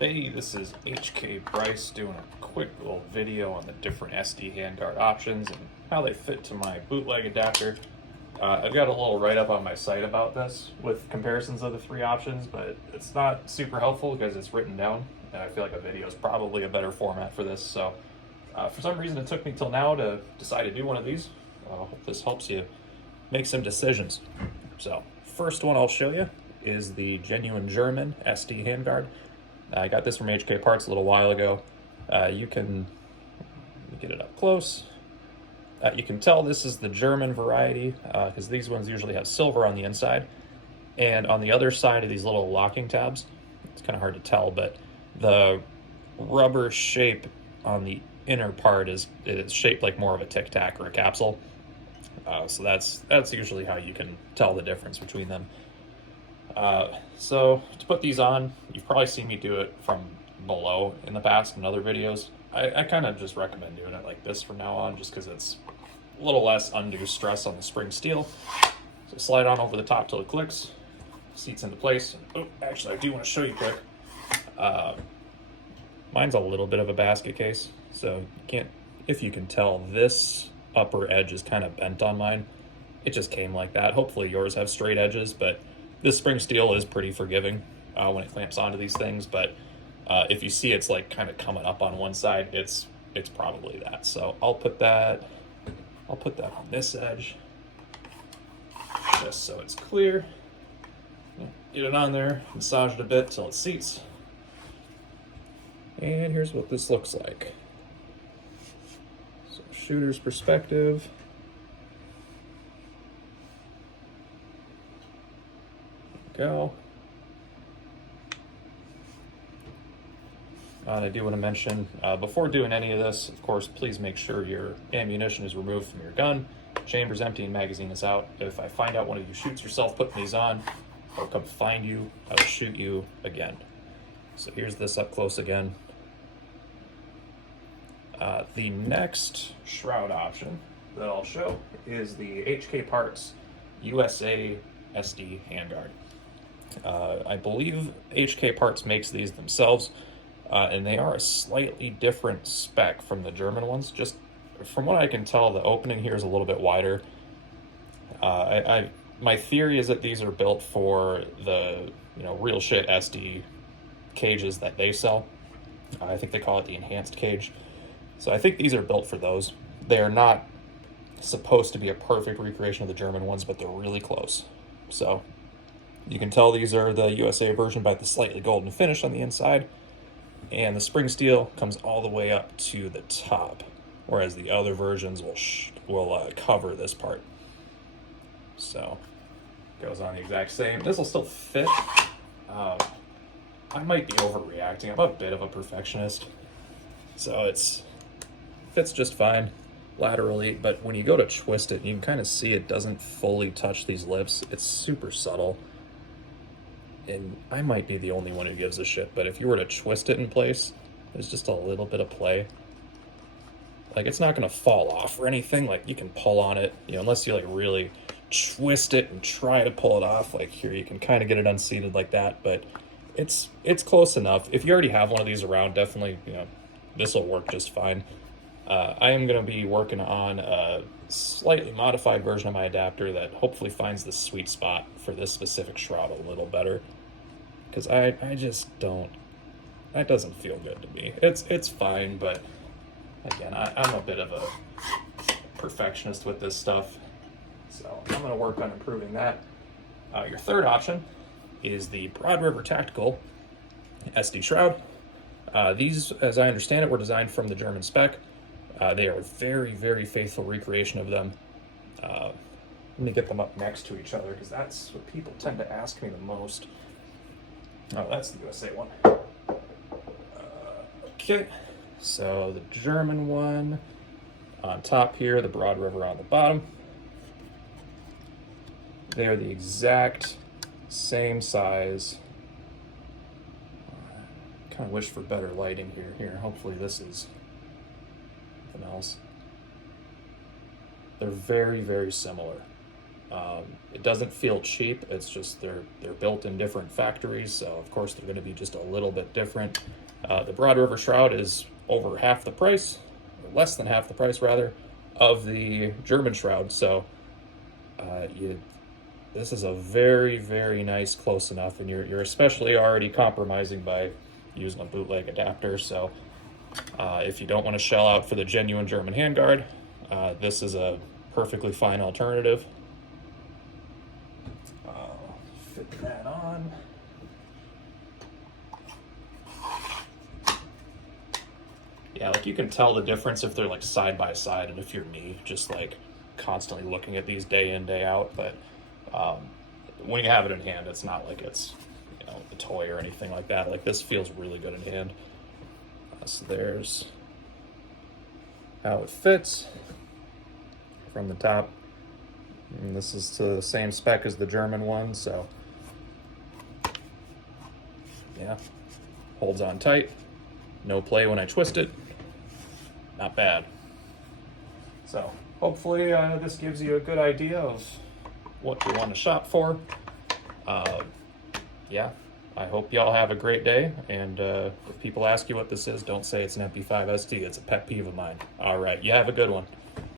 Hey, this is HKBryce doing a quick little video on the different SD handguard options and how they fit to my bootleg adapter. I've got a little write-up on my site about this with comparisons of the three options, but it's not super helpful because it's written down, and I feel like a video is probably a better format for this. So for some reason it took me till now to decide to do one of these. I hope this helps you make some decisions. So first one I'll show you is the genuine German SD handguard. I got this from HK Parts a little while ago. You can get it up close. You can tell this is the German variety because these ones usually have silver on the inside. And on the other side of these little locking tabs, it's kind of hard to tell, but the rubber shape on the inner part is shaped like more of a Tic Tac or a capsule. So that's usually how you can tell the difference between them. So to put these on, you've probably seen me do it from below in the past in other videos. I kind of just recommend doing it like this from now on, just because it's a little less undue stress on the spring steel. So slide on over the top till it clicks, seats into place. Oh, actually, I do want to show you quick. Mine's a little bit of a basket case, so you can't, if you can tell, this upper edge is kind of bent on mine. It just came like that. Hopefully yours have straight edges, but this spring steel is pretty forgiving when it clamps onto these things, but if you see it's like kind of coming up on one side, it's probably that. So I'll put that on this edge, just so it's clear. Get it on there, massage it a bit till it seats. And here's what this looks like. So shooter's perspective. Go. I do want to mention, before doing any of this, of course, please make sure your ammunition is removed from your gun, chamber's empty, and magazine is out. If I find out one of you shoots yourself putting these on, I'll come find you, I will shoot you again. So here's this up close again. The next shroud option that I'll show is the HK Parts USA SD handguard. I believe HK Parts makes these themselves, and they are a slightly different spec from the German ones. Just from what I can tell, the opening here is a little bit wider. My theory is that these are built for the real shit SD cages that they sell. I think they call it the enhanced cage. So I think these are built for those. They are not supposed to be a perfect recreation of the German ones, but they're really close. So you can tell these are the USA version by the slightly golden finish on the inside, and the spring steel comes all the way up to the top, whereas the other versions will cover this part. So goes on the exact same. This will still fit. I might be overreacting. I'm a bit of a perfectionist, so it fits just fine laterally, but when you go to twist it, you can kind of see it doesn't fully touch these lips. It's super subtle. And I might be the only one who gives a shit, but if you were to twist it in place, there's just a little bit of play. Like, it's not gonna fall off or anything. Like, you can pull on it, unless you like really twist it and try to pull it off. Like here, you can kind of get it unseated like that, but it's close enough. If you already have one of these around, definitely, this will work just fine. I am gonna be working on a slightly modified version of my adapter that hopefully finds the sweet spot for this specific shroud a little better, because I just don't, that doesn't feel good to me. It's fine, but again, I'm a bit of a perfectionist with this stuff, so I'm gonna work on improving that. Your third option is the Broad River Tactical SD shroud. These, as I understand it, were designed from the German spec. They are a very, very faithful recreation of them. Let me get them up next to each other, because that's what people tend to ask me the most. Oh, that's the USA one. Okay, so the German one on top here, the Broad River on the bottom. They are the exact same size. Kind of wish for better lighting here. Here, hopefully this is something else. They're very, very similar. It doesn't feel cheap. It's just they're built in different factories, so of course they're going to be just a little bit different. The Broad River shroud is over half the price, or less than half the price rather, of the German shroud. So this is a very, very nice close enough, and you're especially already compromising by using a bootleg adapter. So if you don't want to shell out for the genuine German handguard, this is a perfectly fine alternative. Fit that on. Yeah, like you can tell the difference if they're like side by side, and if you're me, just like constantly looking at these day in, day out. But when you have it in hand, it's not like it's, you know, a toy or anything like that. Like this feels really good in hand. So there's how it fits from the top. And this is to the same spec as the German one, so yeah, holds on tight. No play when I twist it. Not bad. So hopefully this gives you a good idea of what you want to shop for. Yeah, I hope y'all have a great day. And if people ask you what this is, don't say it's an MP5SD. It's a pet peeve of mine. All right, you have a good one.